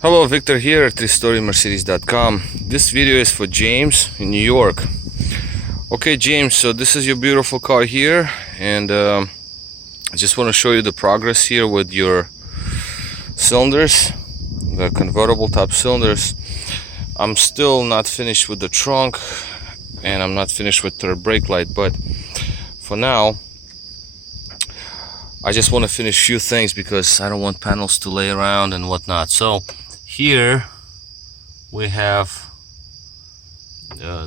Hello, Victor here at restoringmercedes.com. This video is for James in New York. Okay, James, so this is your beautiful car here, and I just want to show you the progress here with your cylinders, the convertible top cylinders. I'm still not finished with the trunk, and I'm not finished with the brake light, but for now I just want to finish a few things because I don't want panels to lay around and whatnot. So here we have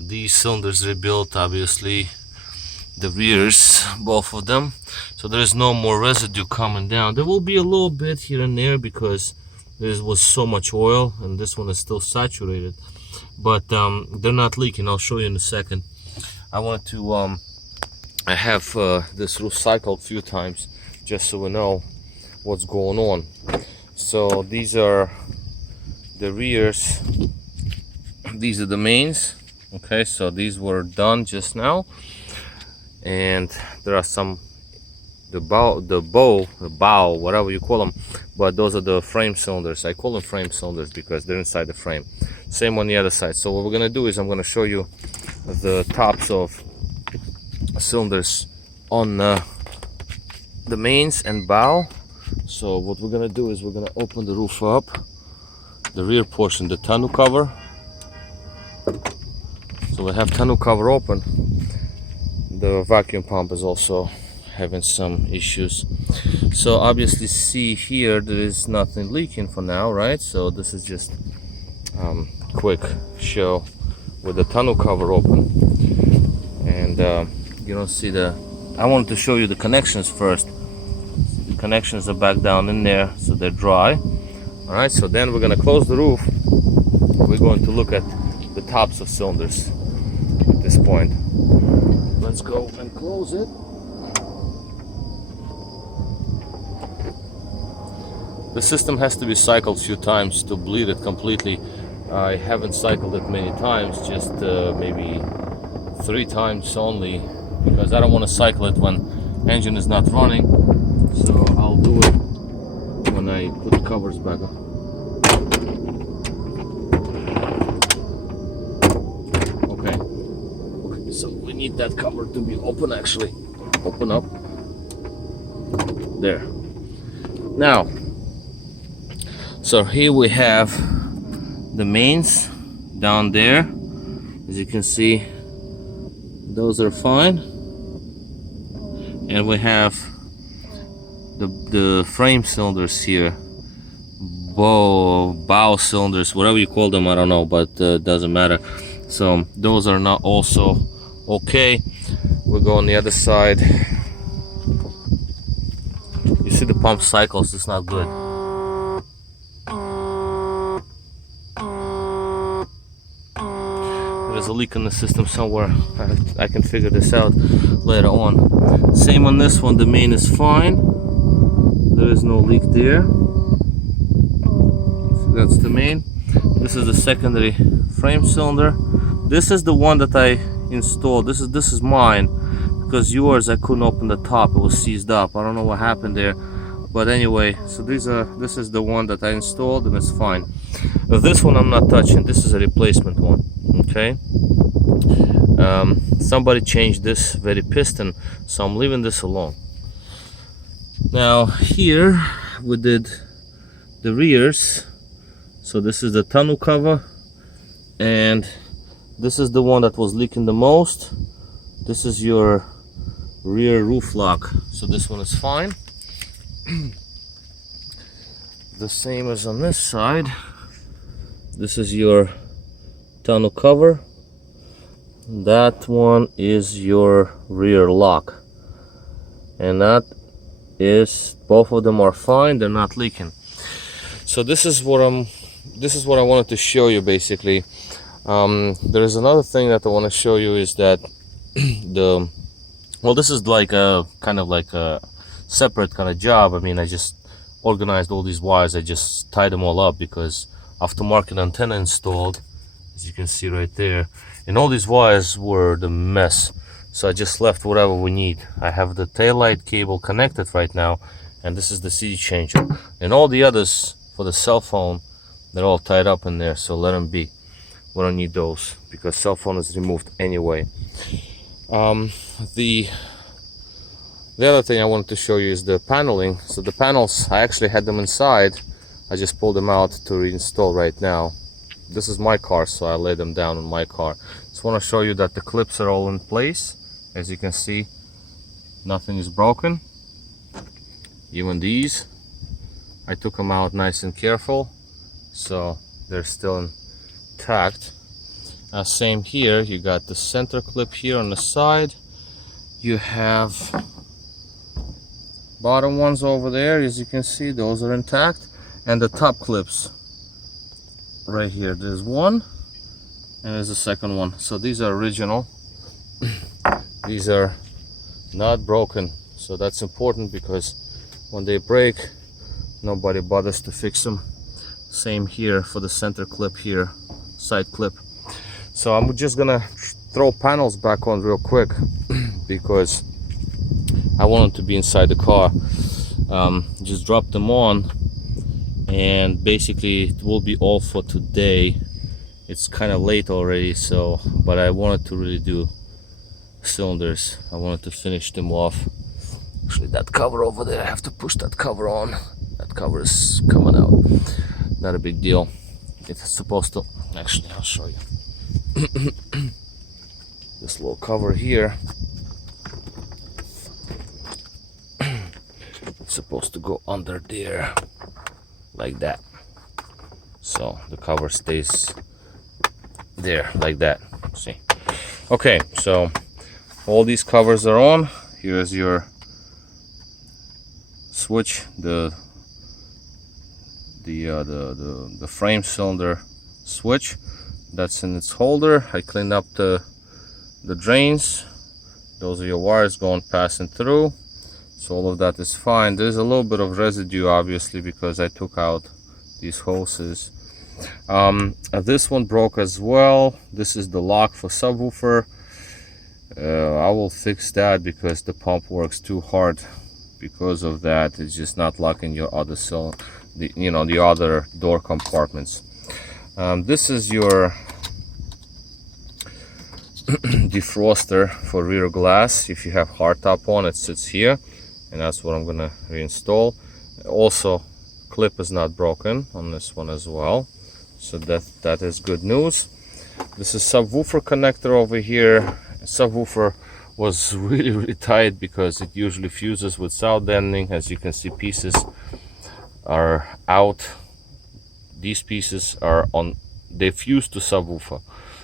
these cylinders rebuilt, obviously the rears, both of them, so there's no more residue coming down. There will be a little bit here and there because there was so much oil, and this one is still saturated, but they're not leaking. I'll show you in a second. I wanted to I have this roof cycled a few times just so we know what's going on. So these are the rears, these are the mains. Okay, so these were done just now, and there are some the bow, whatever you call them, but those are the frame cylinders. I call them frame cylinders because they're inside the frame. Same on the other side. So what we're gonna do is I'm gonna show you the tops of cylinders on the mains and bow. So what we're gonna do is we're gonna open the roof up, the rear portion, the tonneau cover. So we have tonneau cover open. The vacuum pump is also having some issues. So obviously see here there is nothing leaking for now, right? So this is just quick show with the tonneau cover open, and you don't see the, I wanted to show you the connections first. The connections are back down in there, so they're dry. All right, so then we're gonna close the roof. We're going to look at the tops of cylinders at this point. Let's go and close it. The system has to be cycled a few times to bleed it completely. I haven't cycled it many times, just maybe 3 times only, because I don't want to cycle it when engine is not running. So I'll do it when I put the covers back on. Okay, so we need that cover to be open, actually. Open up. There. Now, so here we have the mains down there. As you can see, those are fine. And we have the frame cylinders here, bow cylinders, whatever you call them, I don't know, but doesn't matter. So those are not also okay. We'll go on the other side. You see the pump cycles, it's not good. There's a leak in the system somewhere. I can figure this out later on. Same on this one, the main is fine. There is no leak there. So that's the main. This is the secondary frame cylinder. This is the one that I installed. This is mine, because yours I couldn't open the top. It was seized up. I don't know what happened there. But anyway, so this is the one that I installed, and it's fine. This one I'm not touching. This is a replacement one. Okay. Somebody changed this very piston, so I'm leaving this alone. Now here we did the rears. So this is the tonneau cover, and this is the one that was leaking the most. This is your rear roof lock. So this one is fine. The same as on this side. This is your tonneau cover. That one is your rear lock, and that is, both of them are fine, they're not leaking. So this is what I wanted to show you basically. There is another thing that I want to show you, is that this is like a kind of like a separate kind of job. I mean, I just organized all these wires. I just tied them all up because aftermarket antenna installed, as you can see right there, and all these wires were the mess. So I just left whatever we need. I have the taillight cable connected right now, and this is the CD changer, and all the others for the cell phone They're all tied up in there, so let them be. We don't need those because cell phone is removed anyway. The other thing I wanted to show you is the paneling. So the panels, I actually had them inside. I just pulled them out to reinstall right now. This is my car, so I laid them down on my car. Just want to show you that the clips are all in place. As you can see, nothing is broken. Even these, I took them out nice and careful, so they're still intact. Same here, you got the center clip here on the side. You have bottom ones over there, as you can see, those are intact. And the top clips right here, there's one and there's a second one. So these are original. These are not broken, so that's important because when they break, nobody bothers to fix them. Same here for the center clip here, side clip. So I'm just gonna throw panels back on real quick because I want them to be inside the car. Just drop them on, and basically it will be all for today. It's kind of late already, so but I wanted to really do cylinders. I wanted to finish them off. Actually, that cover over there, I have to push that cover on. That cover is coming out. Not a big deal. It's supposed to, actually I'll show you. This little cover here, it's supposed to go under there like that, so the cover stays there like that. See? Okay, so all these covers are on. Here's your switch, the frame cylinder switch that's in its holder. I cleaned up the drains. Those are your wires passing through, so all of that is fine. There's a little bit of residue obviously because I took out these hoses. This one broke as well. This is the lock for subwoofer. I will fix that because the pump works too hard. Because of that, it's just not locking your other the other door compartments. This is your defroster for rear glass. If you have hardtop on, it sits here, and that's what I'm gonna reinstall. Also, clip is not broken on this one as well, so that is good news. This is subwoofer connector over here. Subwoofer was really tight because it usually fuses with sound deadening. As you can see, pieces are out. These pieces are on, they fuse to subwoofer,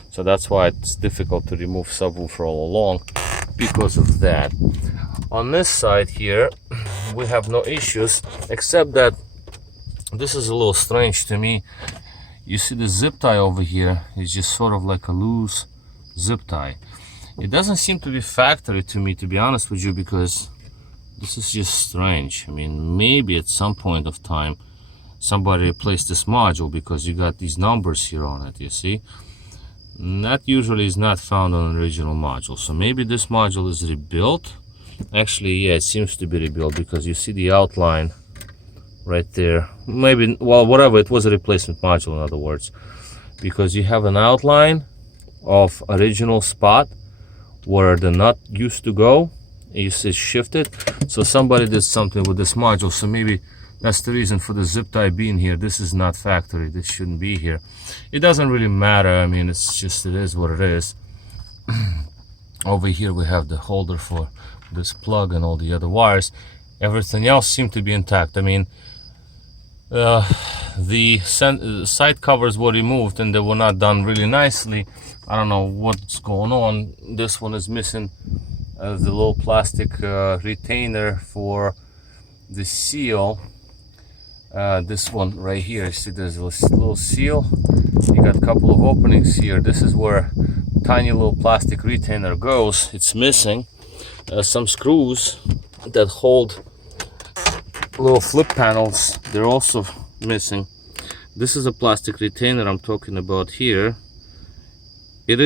so that's why it's difficult to remove subwoofer all along because of that. On this side here we have no issues, except that this is a little strange to me. You see the zip tie over here is just sort of like a loose zip tie. It doesn't seem to be factory to me, to be honest with you, because this is just strange. I mean, maybe at some point of time somebody replaced this module because you got these numbers here on it, you see. And that usually is not found on an original module, so maybe this module is rebuilt. Actually, yeah, it seems to be rebuilt because you see the outline right there. Maybe, well, whatever, it was a replacement module in other words, because you have an outline of original spot where the nut used to go. You see it's shifted, so somebody did something with this module, so maybe that's the reason for the zip tie being here. This is not factory, this shouldn't be here. It doesn't really matter, I mean, it's just, it is what it is. Over here we have the holder for this plug and all the other wires. Everything else seemed to be intact. I mean, the side covers were removed and they were not done really nicely. I don't know what's going on. This one is missing the little plastic retainer for the seal. This one right here, you see there's a little seal. You got a couple of openings here. This is where tiny little plastic retainer goes. It's missing. Some screws that hold little flip panels, they're also missing. This is a plastic retainer I'm talking about here. It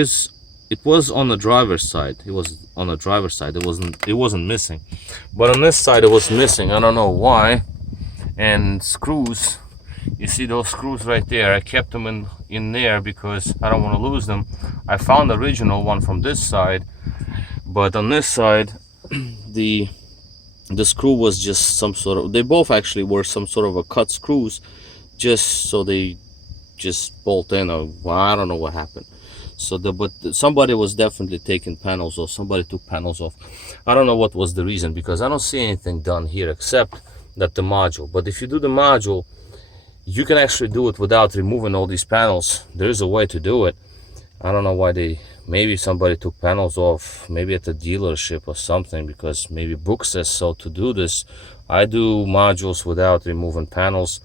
was on the driver's side. It was on the driver's side. It wasn't missing. But on this side it was missing. I don't know why. And screws, You see those screws right there? I kept them in there because I don't want to lose them. I found the original one from this side, but on this side the screw was just some sort of, they both actually were some sort of a cut screws, just so they just bolt in, or well, I don't know what happened. So but somebody was definitely taking panels off. Somebody took panels off. I don't know what was the reason, because I don't see anything done here except that the module. But if you do the module, you can actually do it without removing all these panels. There is a way to do it. I don't know why maybe somebody took panels off, maybe at the dealership or something, because maybe book says so to do this. I do modules without removing panels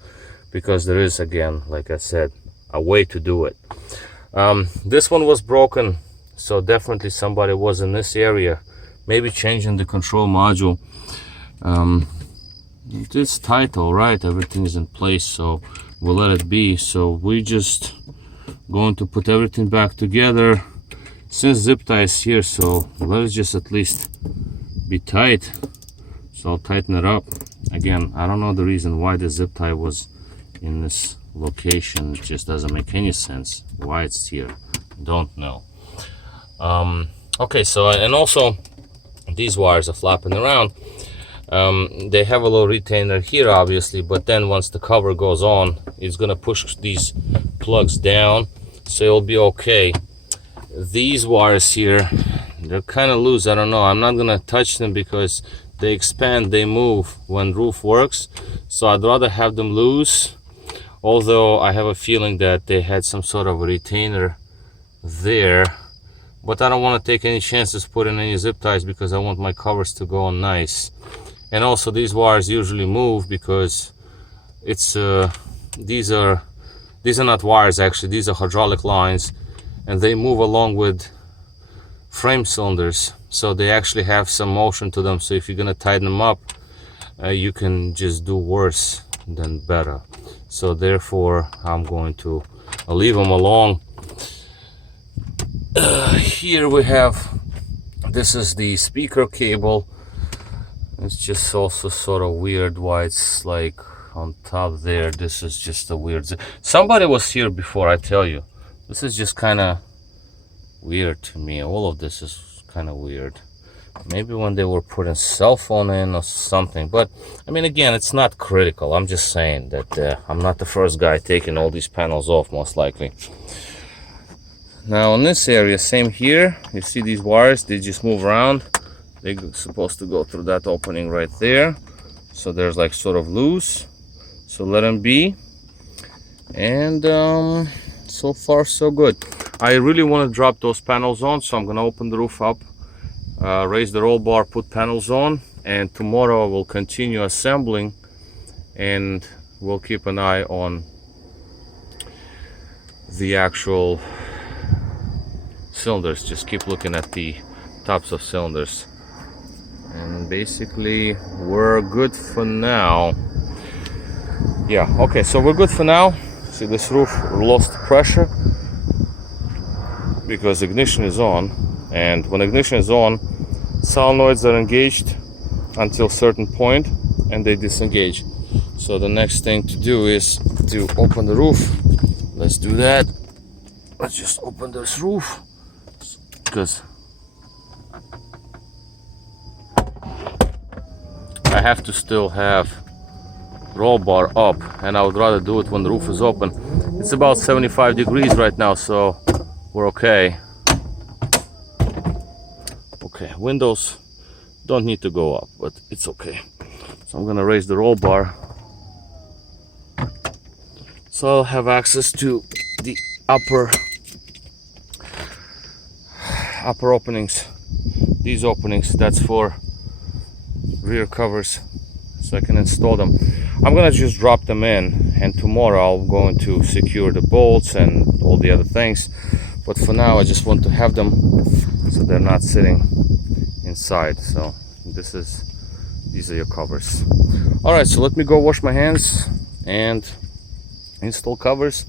because there is, again, like I said, a way to do it. This one was broken, so definitely somebody was in this area, maybe changing the control module. It's tight, all right, everything is in place, so we'll let it be. So we just going to put everything back together. Since zip tie is here, so let it just at least be tight. So I'll tighten it up. Again, I don't know the reason why the zip tie was in this location. It just doesn't make any sense why it's here. Don't know. Okay, so, and also these wires are flapping around. They have a little retainer here, obviously, but then once the cover goes on, it's gonna push these plugs down, so it'll be okay. These wires here, they're kind of loose. I don't know, I'm not gonna touch them because they expand, they move when roof works, so I'd rather have them loose. Although I have a feeling that they had some sort of a retainer there, but I don't want to take any chances putting any zip ties because I want my covers to go on nice. And also these wires usually move because it's these are not wires, actually these are hydraulic lines, and they move along with frame cylinders, so they actually have some motion to them. So if you're gonna tighten them up, you can just do worse than better. So therefore I'm going to leave them alone. Here we have, this is the speaker cable. It's just also sort of weird why it's like on top there. This is just a weird, somebody was here before, I tell you. This is just kind of weird to me. All of this is kind of weird. Maybe when they were putting cell phone in or something, but I mean, again, it's not critical. I'm just saying that I'm not the first guy taking all these panels off, most likely. Now in this area, same here, you see these wires, they just move around. They're supposed to go through that opening right there, so there's like sort of loose, so let them be. And so far so good. I really want to drop those panels on, so I'm gonna open the roof up, raise the roll bar, put panels on, and tomorrow I will continue assembling, and we'll keep an eye on the actual cylinders. Just keep looking at the tops of cylinders, and basically we're good for now. Yeah, okay, so we're good for now. See, this roof lost pressure because ignition is on, and when ignition is on, solenoids are engaged until a certain point and they disengage. So the next thing to do is to open the roof. Let's do that. Let's just open this roof, because I have to still have roll bar up, and I would rather do it when the roof is open. It's about 75 degrees right now, so we're okay. Okay, windows don't need to go up, but it's okay. So I'm gonna raise the roll bar so I'll have access to the upper openings. These openings, that's for rear covers, so I can install them. I'm gonna just drop them in, and tomorrow I'm going to secure the bolts and all the other things, but for now I just want to have them so they're not sitting inside. So these are your covers. All right, so let me go wash my hands and install covers,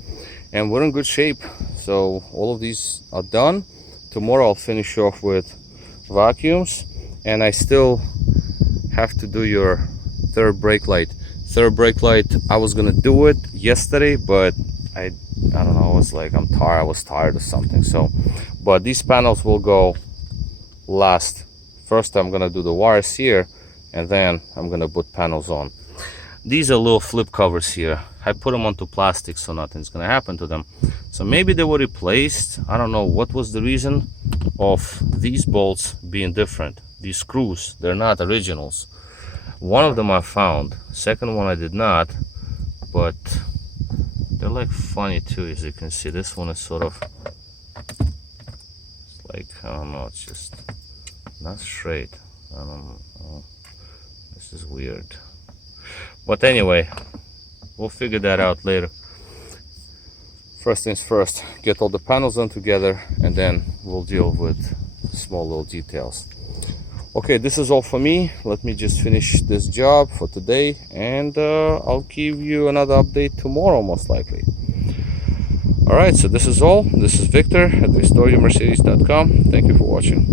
and we're in good shape. So all of these are done. Tomorrow I'll finish off with vacuums, and I still have to do your third brake light. I was gonna do it yesterday, but I don't know, I was like, I was tired or something. So, but these panels will go last. First I'm gonna do the wires here, and then I'm gonna put panels on. These are little flip covers here. I put them onto plastic so nothing's gonna happen to them. So maybe they were replaced. I don't know what was the reason of these bolts being different. These screws, they're not originals. One of them I found, second one I did not, but they're like funny too, as you can see. This one is sort of like, I don't know, it's just not straight. I don't know. This is weird. But anyway, we'll figure that out later. First things first, get all the panels on together, and then we'll deal with small little details. Okay, this is all for me. Let me just finish this job for today, and I'll give you another update tomorrow, most likely. Alright, so this is all. This is Victor at restoreyourmercedes.com. Thank you for watching.